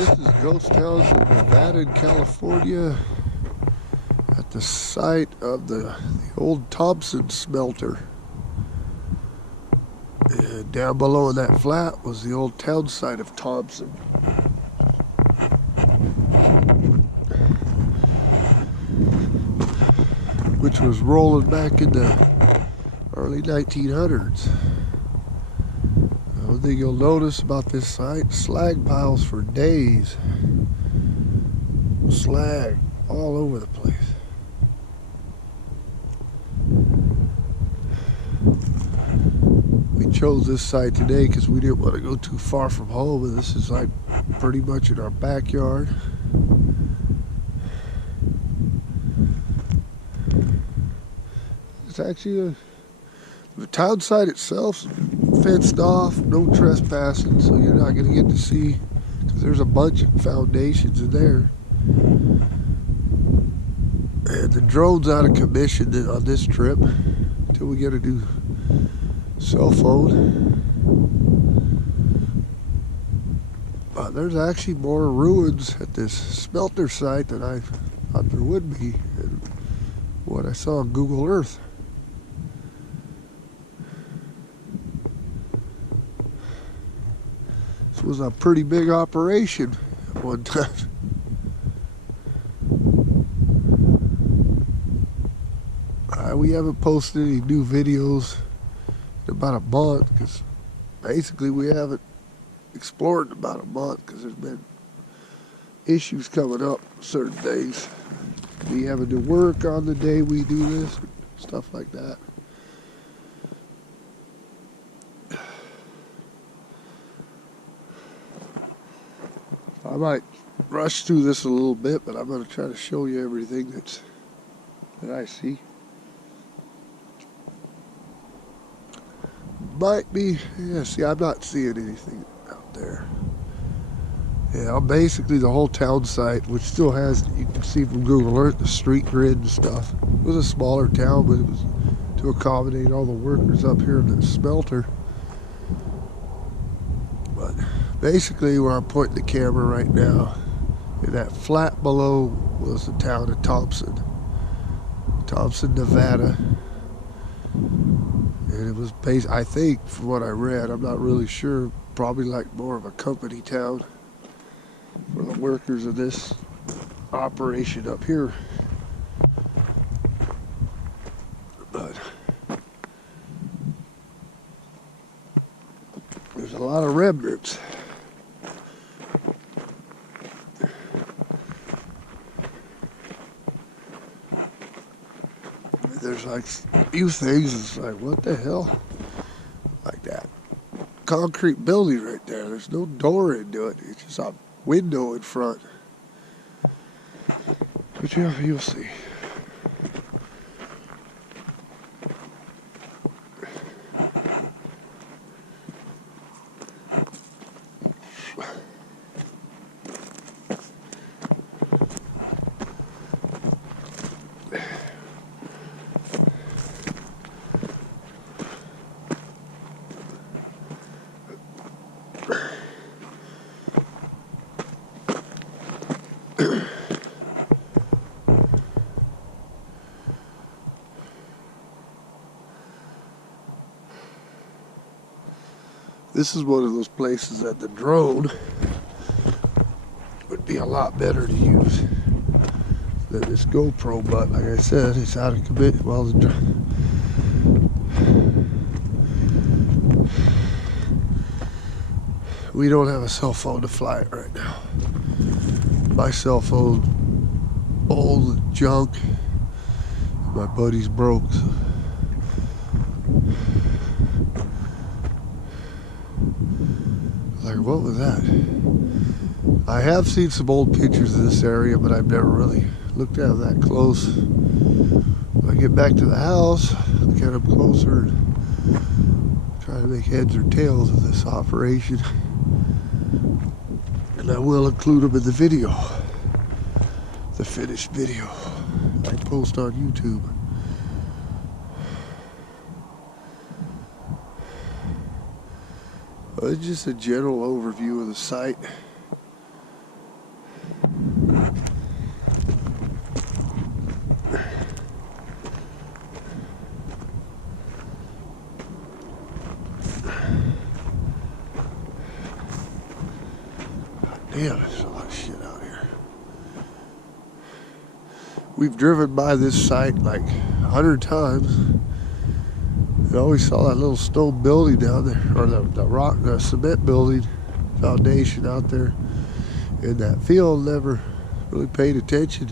This is ghost towns in Nevada and California at the site of the old Thompson Smelter. And down below in that flat was the old town site of Thompson. Which was rolling back in the early 1900s. One thing you'll notice about this site, slag piles for days. Slag all over the place. We chose this site today because we didn't want to go too far from home, and this is like pretty much in our backyard. It's actually the town site itself fenced off, no trespassing, so you're not going to get to see, because there's a bunch of foundations in there. And the drone's out of commission on this trip until we get a new cell phone. But there's actually more ruins at this smelter site than I thought there would be, and what I saw on Google Earth. This was a pretty big operation at one time. We haven't posted any new videos in about a month, because basically we haven't explored in about a month because there's been issues coming up certain days. We having to work on the day we do this, stuff like that. I might rush through this a little bit, but I'm going to try to show you everything that I see. Might be, yeah, see, I'm not seeing anything out there. Yeah, basically the whole town site, which still has, you can see from Google Earth, the street grid and stuff. It was a smaller town, but it was to accommodate all the workers up here in the smelter. But basically where I'm pointing the camera right now, in that flat below was the town of Thompson, Nevada. And it was based, I think, from what I read, I'm not really sure, probably like more of a company town for the workers of this operation up here. But there's a lot of remnants. There's like a few things, it's like, what the hell? Like that concrete building right there. There's no door into it. It's just a window in front. But yeah, you'll see. This is one of those places that the drone would be a lot better to use than this GoPro, but like I said, it's out of commission. Well, we don't have a cell phone to fly it right now. My cell phone, old junk. My buddy's broke. So. Like, what was that? I have seen some old pictures of this area, but I've never really looked at them that close. When I get back to the house, look at them closer, and try to make heads or tails of this operation. And I will include them in the video, the finished video I post on YouTube. It's just a general overview of the site. Damn, there's a lot of shit out here. We've driven by this site like 100 times. I always saw that little stone building down there, or the cement building foundation out there in that field. Never really paid attention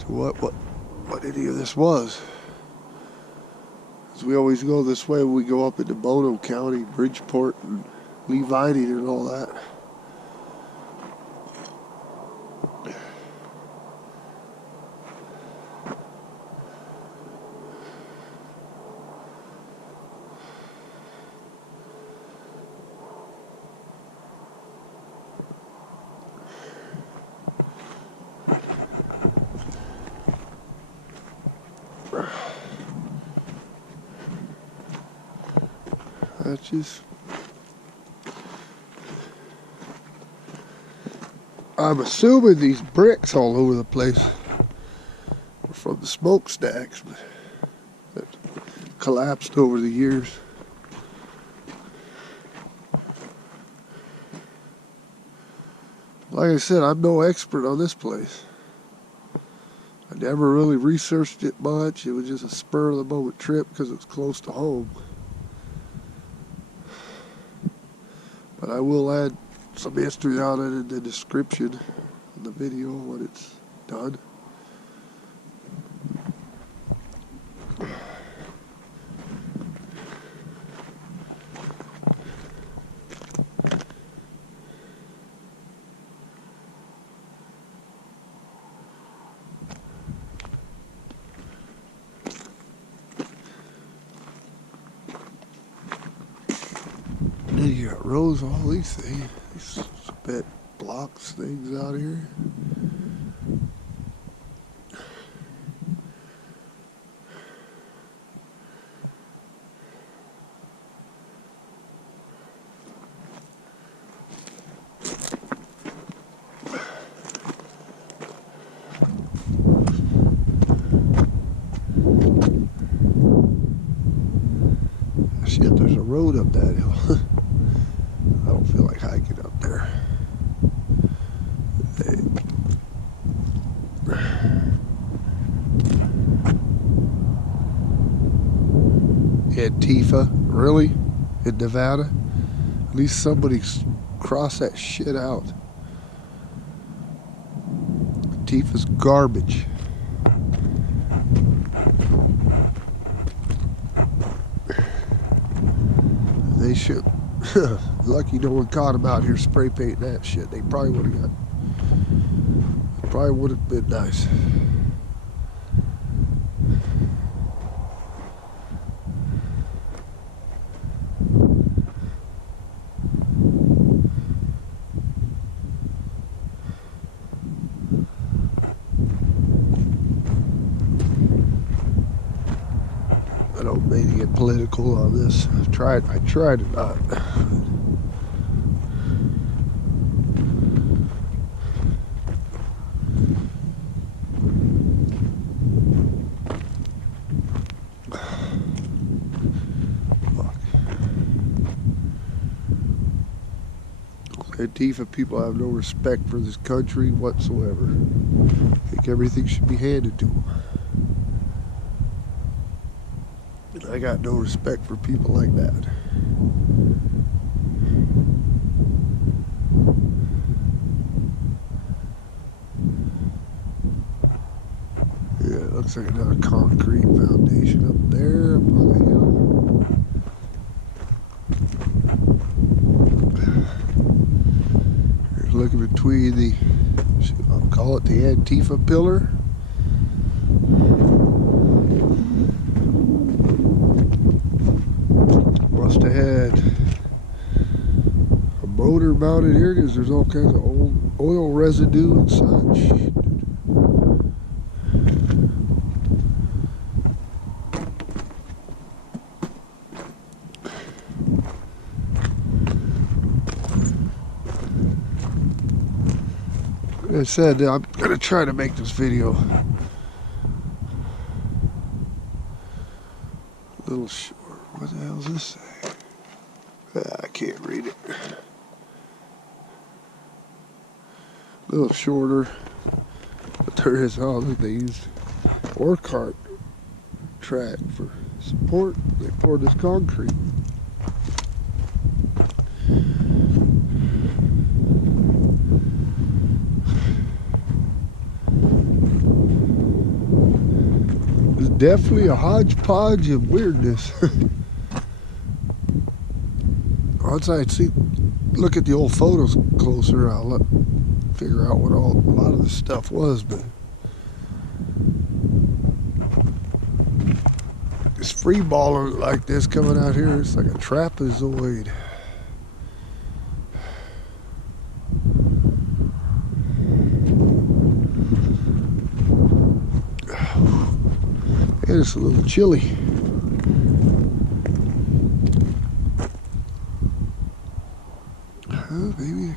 to what any of this was. Because we always go this way when we go up into Bono County, Bridgeport, and Lyon and all that. That's just... I'm assuming these bricks all over the place are from the smokestacks that collapsed over the years. Like I said, I'm no expert on this place. I never really researched it much. It was just a spur of the moment trip because it was close to home. But I will add some history on it in the description of the video when it's done. Then you got rows of all these things, these cement blocks things out here. Shit, there's a road up that hill. I don't feel like hiking up there. Antifa, really? In Nevada? At least somebody's crossed that shit out. Antifa's garbage. They should. Lucky no one caught them out here spray painting that shit. They probably would have got. It probably would have been nice. I don't mean to get political on this. I tried to not. Antifa people have no respect for this country whatsoever. I think everything should be handed to them. And I got no respect for people like that. Yeah, it looks like another concrete foundation up there, up on the hill. Here's looking between the, I'll call it the Antifa pillar. Must have had a motor mounted here because there's all kinds of old oil residue and such. Like I said, I'm gonna try to make this video a little short. What the hell does this say? I can't read it. It looks like another concrete foundation up there, up on the hill. Here's looking between the, I'll call it the Antifa pillar. Must have had a motor mounted here because there's all kinds of old oil residue and such. A little shorter, but there is, oh look, they used ore cart track for support. They poured this concrete. It's definitely a hodgepodge of weirdness. Once I look at the old photos closer, I'll figure out what a lot of this stuff was, but this free baller like this coming out here, it's like a trapezoid. And it's a little chilly. Maybe.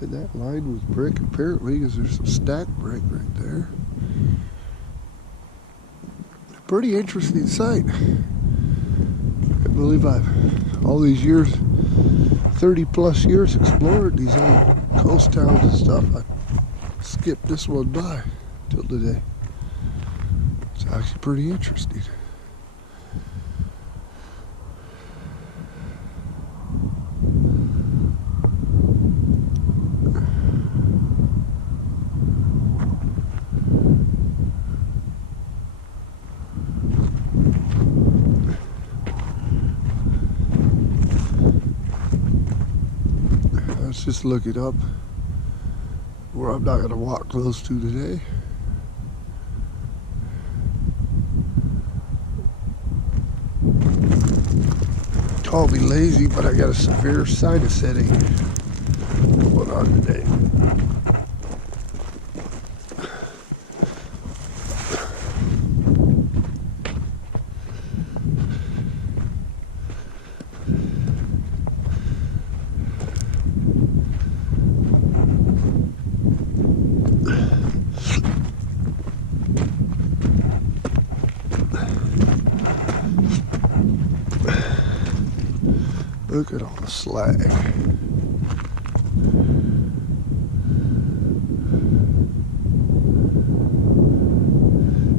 And that line was brick apparently, because there's some stacked brick right there. Pretty interesting sight. I believe I've all these years, 30 plus years explored these old coast towns and stuff. I skipped this one by till today. It's actually pretty interesting. Let's just look it up where I'm not going to walk close to today. Call me lazy, but I got a severe sinus headache going on today. Look at all the slag.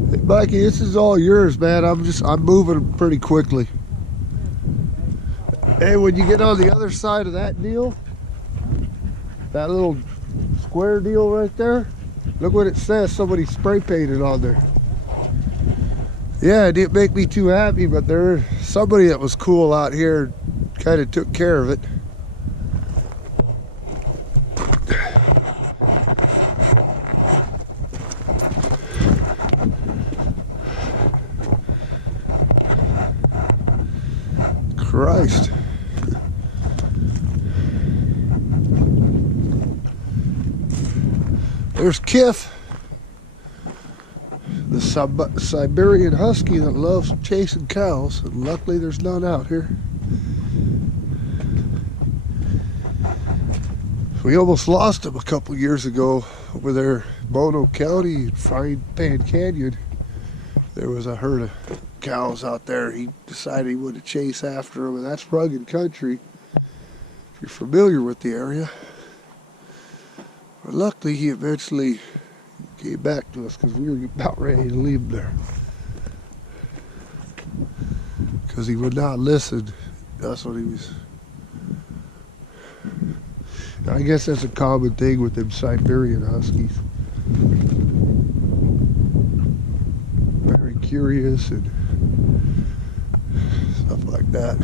Hey Mikey, this is all yours, man. I'm moving pretty quickly. Hey, when you get on the other side of that deal, that little square deal right there, look what it says. Somebody spray painted on there. Yeah, it didn't make me too happy, but there's somebody that was cool out here kind of took care of it. Christ. There's Kiff, the Siberian husky that loves chasing cows, and luckily there's none out here. We almost lost him a couple years ago over there in Bono County, Frying Pan Canyon. There was a herd of cows out there. He decided he wanted to chase after them, and that's rugged country, if you're familiar with the area. But luckily, he eventually came back to us because we were about ready to leave him there. Because he would not listen. That's what he was. I guess that's a common thing with them Siberian huskies. Very curious and stuff like that.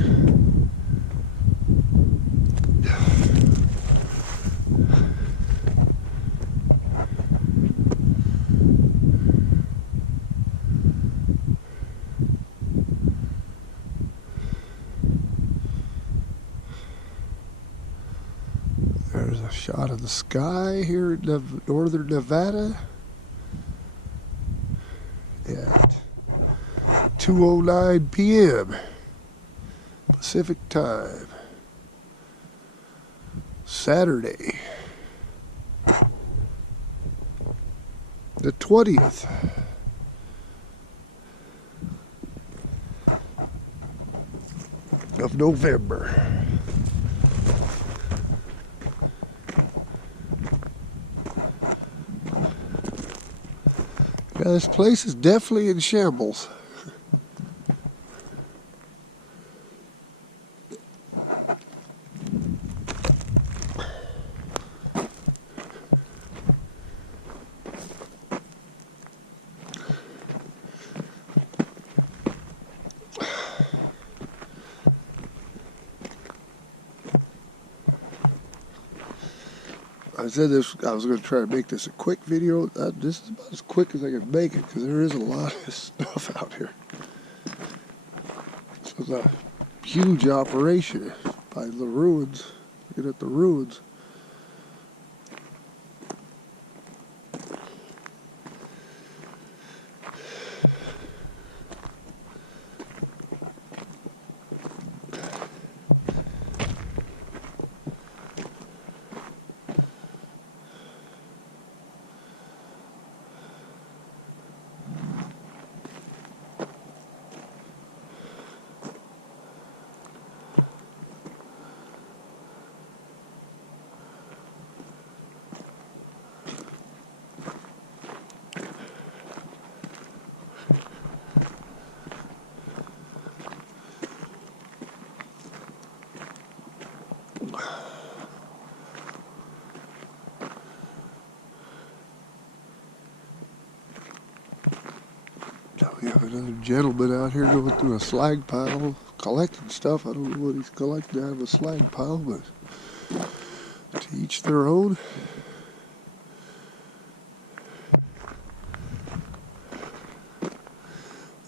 There's a shot of the sky here in northern Nevada at 2:09 p.m. Pacific time. Saturday, the 20th. Of November. Yeah, this place is definitely in shambles. I said this. I was going to try to make this a quick video. This is about as quick as I can make it because there is a lot of stuff out here. So it's a huge operation by the ruins. Looking at the ruins. We have another gentleman out here going through a slag pile, collecting stuff. I don't know what he's collecting out of a slag pile, but to each their own.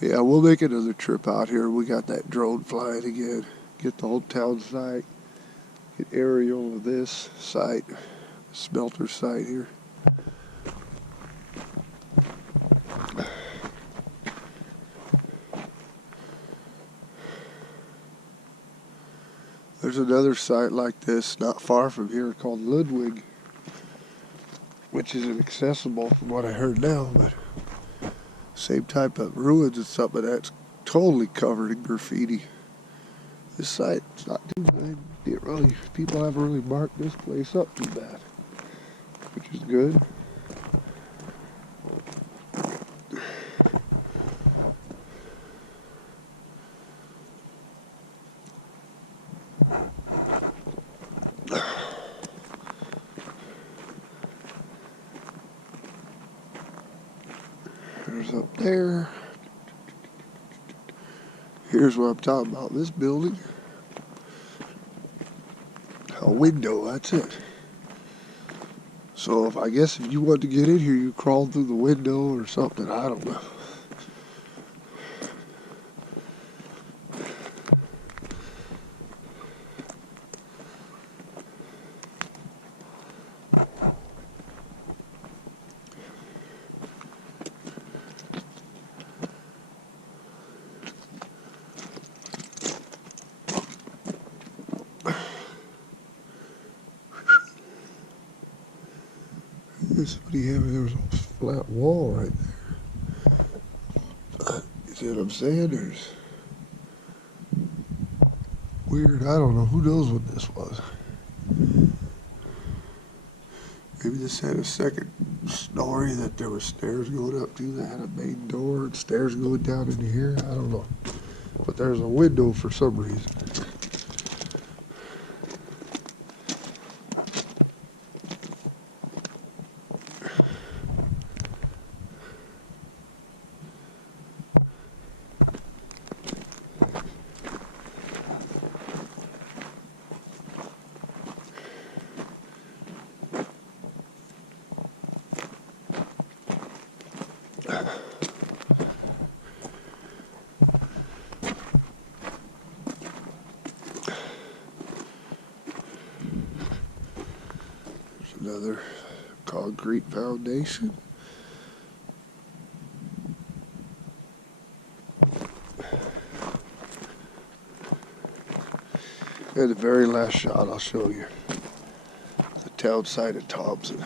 Yeah, we'll make another trip out here. We got that drone flying again. Get the whole town site. Get aerial of this site, smelter site here. There's another site like this not far from here called Ludwig, which is inaccessible from what I heard now, but same type of ruins and something that's totally covered in graffiti. This site's not too bad. People haven't really marked this place up too bad, which is good. There's up there. Here's what I'm talking about. This building. A window, that's it. So I guess if you want to get in here, you crawl through the window or something. I don't know. What do you have? There was a flat wall right there. You see what I'm saying? There's weird. I don't know. Who knows what this was? Maybe this had a second story that there were stairs going up to that had a main door and stairs going down into here. I don't know. But there's a window for some reason. Another concrete foundation. And the very last shot I'll show you. The town site of Thompson.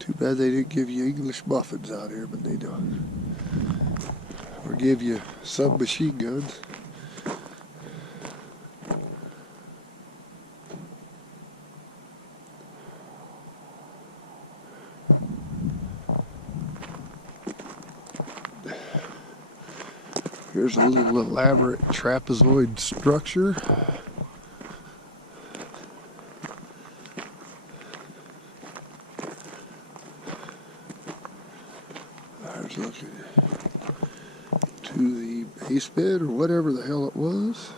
Too bad they didn't give you English muffins out here, but they don't. Or give you some machine guns. Here's a little elaborate trapezoid structure. There's looking to the base bed or whatever the hell it was.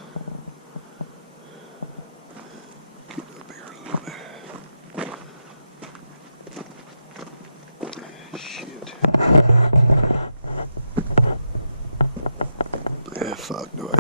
Get up here a little bit. Shit. Yeah, fuck no.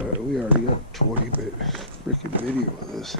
Alright, we already got a 20-minute freaking video of this.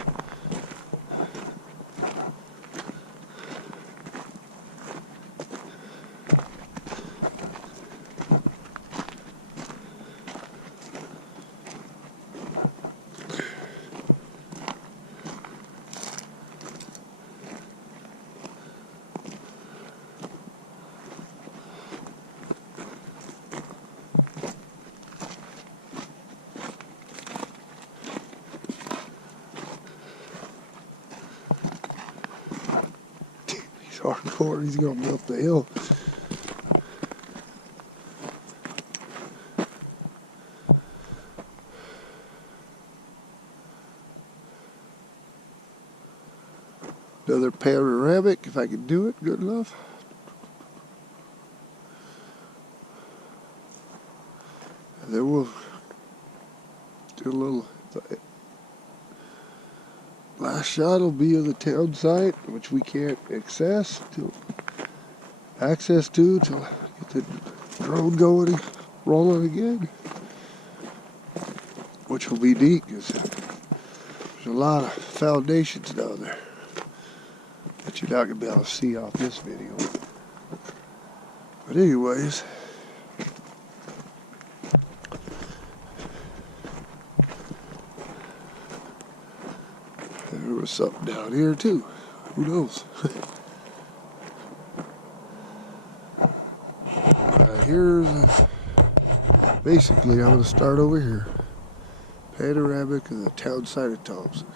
Hardcore, he's going up the hill. Another panoramic, if I can do it, good enough. And then we'll do a little. Last shot will be of the town site, which we can't access to till I get the drone going and rolling again. Which will be neat because there's a lot of foundations down there that you're not going to be able to see off this video. But anyways, there was something down here too. Who knows? Basically, I'm going to start over here. Panoramic of the town site of Thompson.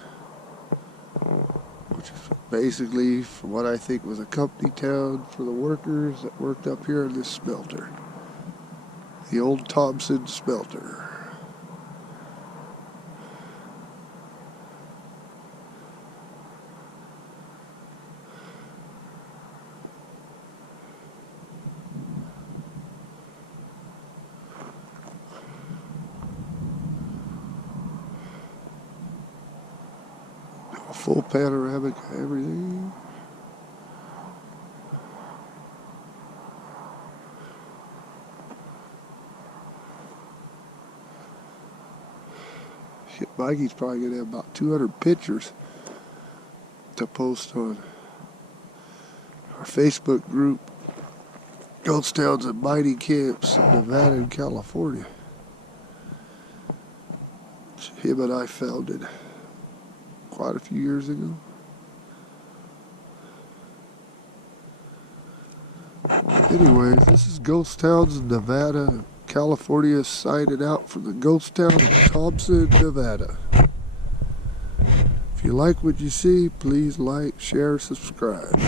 Which is basically, from what I think was a company town for the workers that worked up here in this smelter. The old Thompson Smelter. Full panoramic of everything. Shit, Mikey's probably gonna have about 200 pictures to post on our Facebook group, Ghost Towns and Mining Camps in Nevada and California. Him and I founded quite a few years ago. Anyways, this is Ghost Towns in Nevada and California signing out from the ghost town of Thompson, Nevada. If you like what you see, please like, share, subscribe.